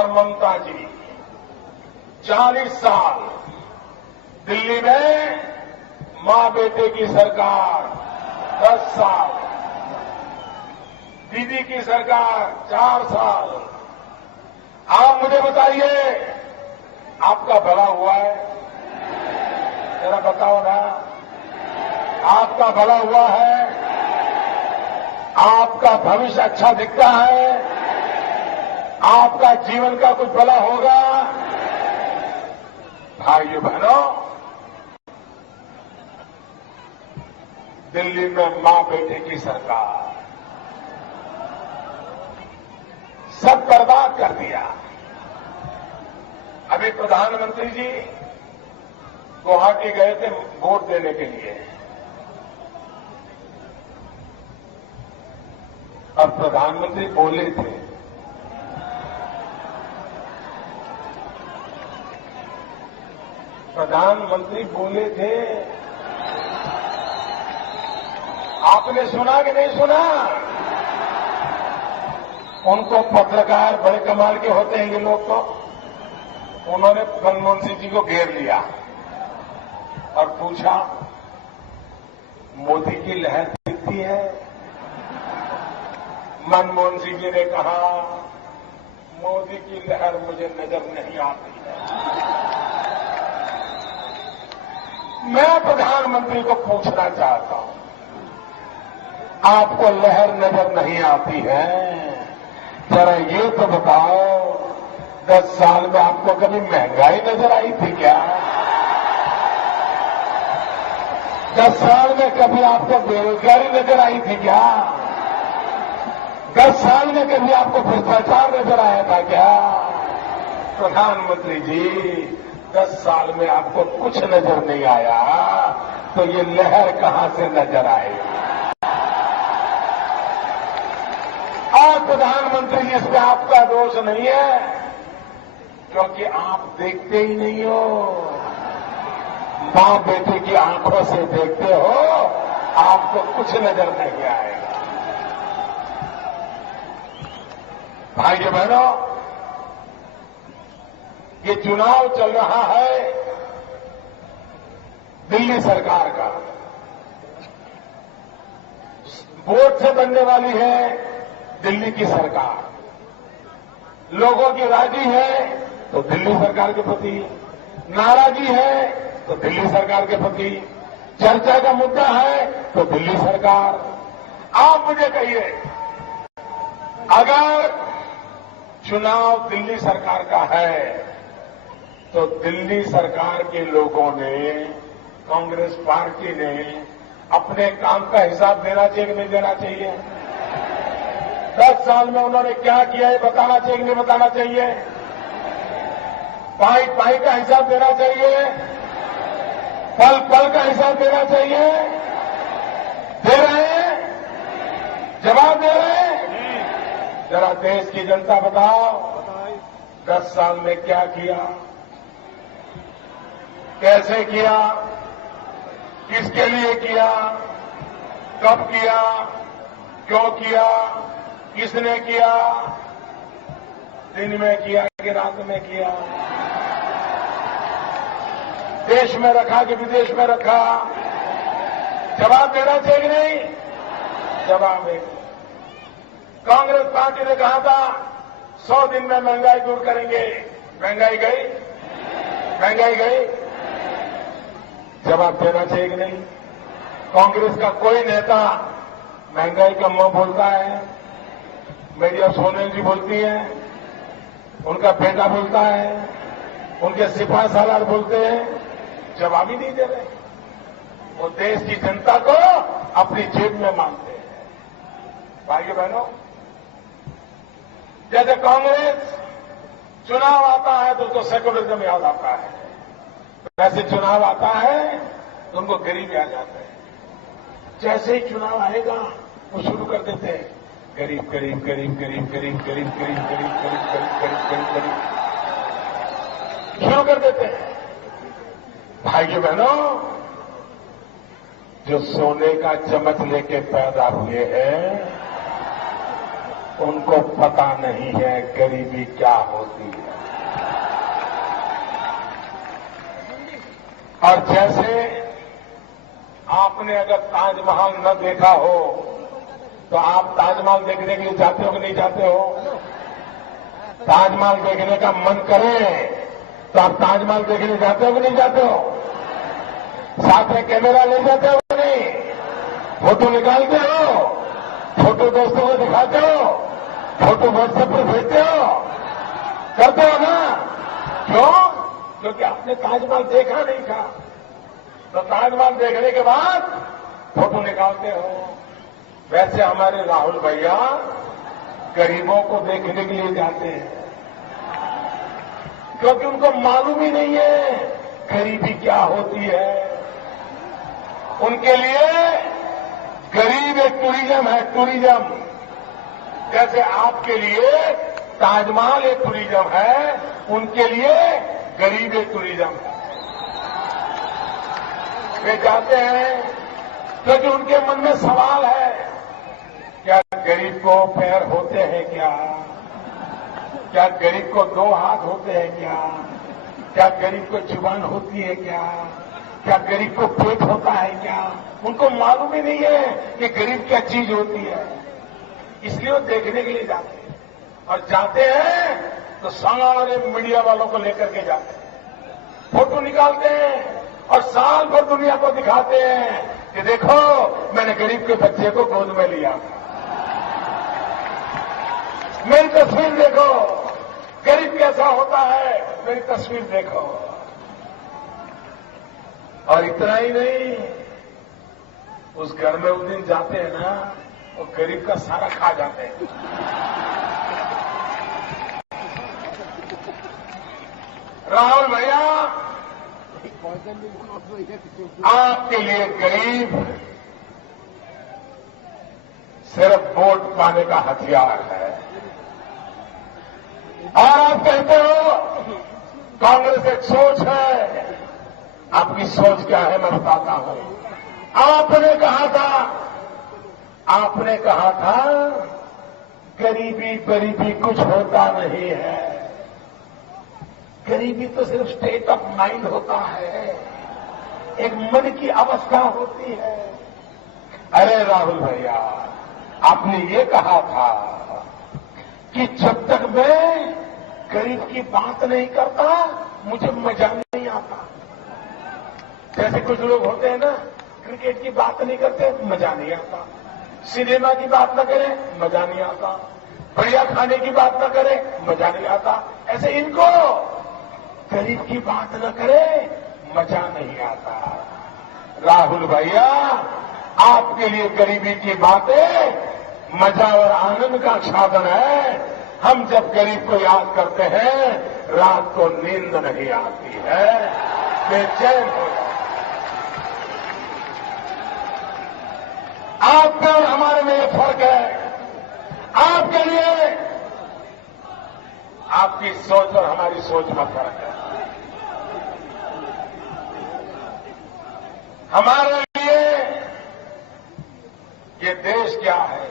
और ममता जी 40 साल दिल्ली में मां बेटे की सरकार 10 साल, दीदी की सरकार 4 साल। आप मुझे बताइए, आपका भला हुआ है? जरा बताओ ना, आपका भला हुआ है? आपका भविष्य अच्छा दिखता है? आपका जीवन का कुछ भला होगा? भाइयों बहनों, दिल्ली में मां बेटे की सरकार सब बर्बाद कर दिया। अभी प्रधानमंत्री जी गुवाहाटी गए थे वोट देने के लिए, और प्रधानमंत्री बोले थे, प्रधानमंत्री बोले थे, आपने सुना कि नहीं सुना? उनको पत्रकार बड़े कमाल के होते हैं ये लोग, तो उन्होंने मनमोहन सिंह जी को घेर लिया और पूछा, मोदी की लहर दिखती है? मनमोहन सिंह जी ने कहा, मोदी की लहर मुझे नजर नहीं आती है। मैं प्रधानमंत्री को पूछना चाहता हूं, आपको लहर नजर नहीं आती है? जरा ये तो बताओ, 10 साल में आपको कभी महंगाई नजर आई थी क्या? 10 साल में कभी आपको बेरोजगारी नजर आई थी क्या? 10 साल में कभी आपको भ्रष्टाचार नजर आया था क्या? प्रधानमंत्री जी, 10 साल में आपको कुछ नजर नहीं आया, तो ये लहर कहां से नजर आएगी? और प्रधानमंत्री जी, इसमें आपका दोष नहीं है, क्योंकि आप देखते ही नहीं हो। मां बेटे की आंखों से देखते हो, आपको कुछ नजर नहीं आएगा। भाइयों बहनों, ये चुनाव चल रहा है दिल्ली सरकार का, वोट से बनने वाली है दिल्ली की सरकार। लोगों की राजी है तो दिल्ली सरकार के प्रति, नाराजी है तो दिल्ली सरकार के प्रति, चर्चा का मुद्दा है तो दिल्ली सरकार। आप मुझे कहिए, अगर चुनाव दिल्ली सरकार का है तो दिल्ली सरकार के लोगों ने, कांग्रेस पार्टी ने अपने काम का हिसाब देना चाहिए कि नहीं देना चाहिए? 10 साल में उन्होंने क्या किया है बताना चाहिए कि नहीं बताना चाहिए? पाई पाई का हिसाब देना चाहिए? पल पल का हिसाब देना चाहिए? दे रहे हैं? जवाब दे रहे हैं? जरा देश की जनता बताओ, 10 साल में क्या किया, कैसे किया, किसके लिए किया, कब किया, क्यों किया, किसने किया, दिन में किया कि रात में किया, देश में रखा कि विदेश में रखा? जवाब देना चाहिए कि नहीं? जवाब है। कांग्रेस पार्टी ने कहा था 100 दिन में महंगाई दूर करेंगे, महंगाई गई? महंगाई गई? जवाब देना चाहिए कि नहीं? कांग्रेस का कोई नेता महंगाई का मुंह बोलता है? मेरी अब सोनिया जी बोलती है, उनका बेटा बोलता है, उनके सिपा सालार बोलते हैं, जवाब ही नहीं दे रहे। वो देश की जनता को अपनी जेब में मांगते हैं। भाइयों बहनों, जैसे कांग्रेस चुनाव आता है तो उसको सेकुलरिज्म याद आता है, वैसे चुनाव आता है तो उनको गरीब याद आता है। जैसे ही चुनाव आएगा वो शुरू कर देते हैं, गरीब गरीब गरीब गरीब गरीब गरीब गरीब गरीब गरीब गरीब गरीब गरीब शुरू कर देते हैं। भाइयों बहनों, जो सोने का चम्मच लेके पैदा हुए हैं उनको पता नहीं है गरीबी क्या होती है। और जैसे आपने अगर ताजमहल न देखा हो तो आप ताजमहल देखने के लिए जाते हो कि नहीं जाते हो? ताजमहल देखने का मन करे तो आप ताजमहल देखने जाते हो कि नहीं जाते हो? साथ में कैमरा ले जाते हो कि नहीं? फोटो निकालते हो? फोटो दोस्तों को दिखाते हो? फोटो व्हाट्सएप पर भेजते हो? करते हो ना? क्यों? क्योंकि आपने ताजमहल देखा नहीं था। तो ताजमहल देखने के बाद फोटो निकालते हो। वैसे हमारे राहुल भैया गरीबों को देखने के लिए जाते हैं, क्योंकि उनको मालूम ही नहीं है गरीबी क्या होती है। उनके लिए गरीब एक टूरिज्म है, टूरिज्म। जैसे आपके लिए ताजमहल एक टूरिज्म है, उनके लिए गरीब एक टूरिज्म है। वे जाते हैं क्योंकि उनके मन में सवाल है, क्या गरीब को पैर होते हैं क्या? क्या गरीब को दो हाथ होते हैं क्या? क्या गरीब को जुबान होती है क्या? क्या गरीब को पेट होता है क्या? उनको मालूम ही नहीं है कि गरीब क्या चीज होती है। इसलिए वो देखने के लिए जाते हैं, और जाते हैं तो सारे मीडिया वालों को लेकर के जाते हैं, फोटो निकालते हैं और साल भर दुनिया को दिखाते हैं कि देखो मैंने गरीब के बच्चे को गोद में लिया, मेरी तस्वीर देखो, गरीब कैसा होता है, मेरी तस्वीर देखो। और इतना ही नहीं, उस घर में उस दिन जाते हैं ना, वो गरीब का सारा खा जाते हैं। राहुल भैया, आपके लिए गरीब सिर्फ वोट पाने का हथियार है। और आप कहते हो कांग्रेस एक सोच है। आपकी सोच क्या है मैं बताता हूं। आपने कहा था गरीबी गरीबी कुछ होता नहीं है, गरीबी तो सिर्फ स्टेट ऑफ माइंड होता है, एक मन की अवस्था होती है। अरे राहुल भैया, आपने ये कहा था कि जब तक मैं गरीब की बात नहीं करता मुझे मजा नहीं आता। जैसे कुछ लोग होते हैं ना, क्रिकेट की बात नहीं करते मजा नहीं आता, सिनेमा की बात न करें मजा नहीं आता, बढ़िया खाने की बात न करें मजा नहीं आता। ऐसे इनको गरीब की बात न करे मजा नहीं आता। राहुल भैया, आपके लिए गरीबी की बातें मजा और आनंद का साधन है। हम जब गरीब को याद करते हैं रात को नींद नहीं आती है, बेचैन हो जाते। आपके और हमारे में एक फर्क है। आपके लिए आपकी सोच और हमारी सोच में फर्क है। हमारे लिए ये देश क्या है,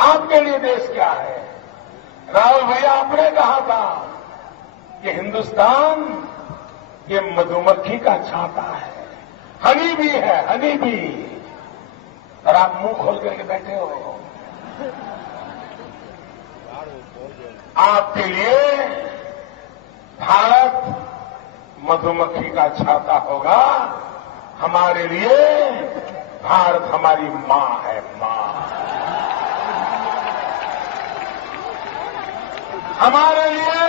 आपके लिए देश क्या है। राहुल भैया, आपने कहा था कि हिंदुस्तान ये मधुमक्खी का छाता है, हनी भी है, हनी भी। और आप मुंह खोल करके बैठे हो। आपके लिए भारत मधुमक्खी का छाता होगा, हमारे लिए भारत हमारी मां है, मां। हमारे लिए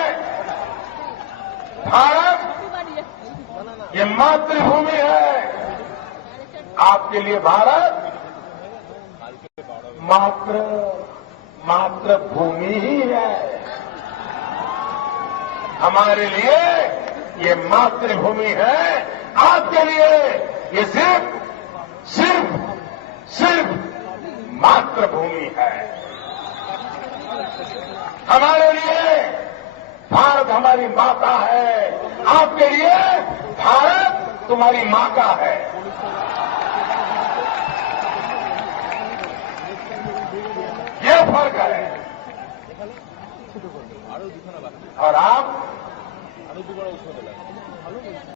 भारत ये मातृभूमि है, आपके लिए भारत मातृभूमि ही है। हमारे लिए ये मातृभूमि है, आपके लिए ये सिर्फ मातृभूमि है। हमारे लिए भारत हमारी माता है, आपके लिए भारत तुम्हारी मां का है। ये फर्क है। और आप